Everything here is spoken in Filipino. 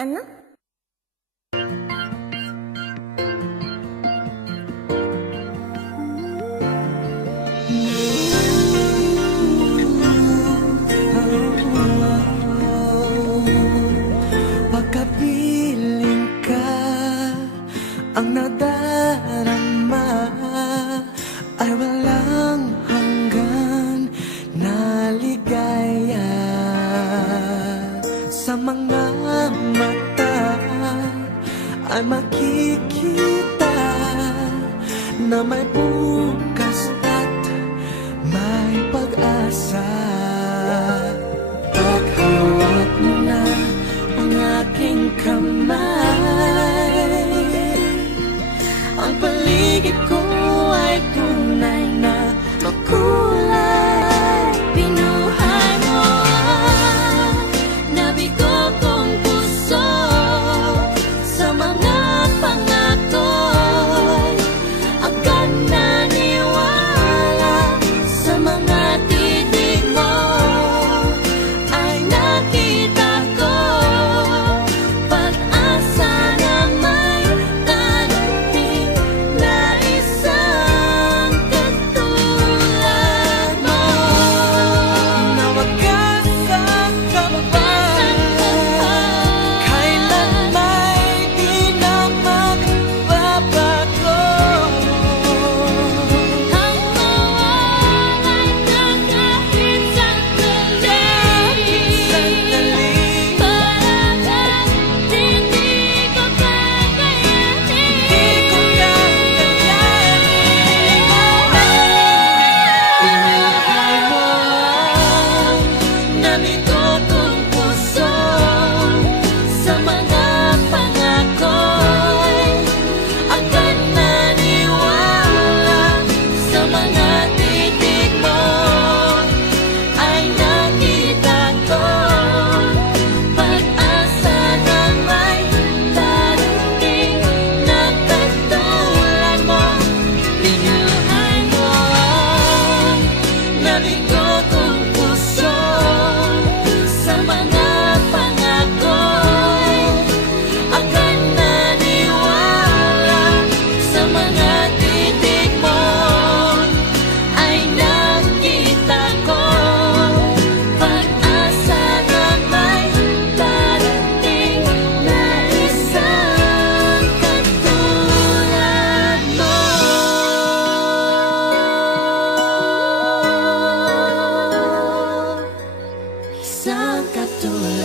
Ano? Pagkapiling ka, ang nadarama ay walang hanggan na ligaya. Sa mga mata ay makikita na may bukas at may pag-asa. Paghawak mo na ang aking kamay, ang paligid ko ay tunay na makulay. Pinuhay mo ang nabigo kong puso sa mga pangako'y agad naniwala. Sa mga titig mo ay nakita ko pag-asa na may darating na isang katulad mo, na wagas ang kapal, kailan may di na magbabago. Ang mawalay na kahit sandali, para bang hindi ko kakayanin. Pinuhay mo ang nabigo kong puso sa mga pangako'y agad naniwala. Sa mga titig mo ay nakita ko pag-asa na may darating na katulad mo. Pinuhay mo ang nabigo kong puso sa mga pangako'y agad naniwala. Sa mga titig mo ay nakita ko pag-asa na may darating na isang katulad mo. Isang katulad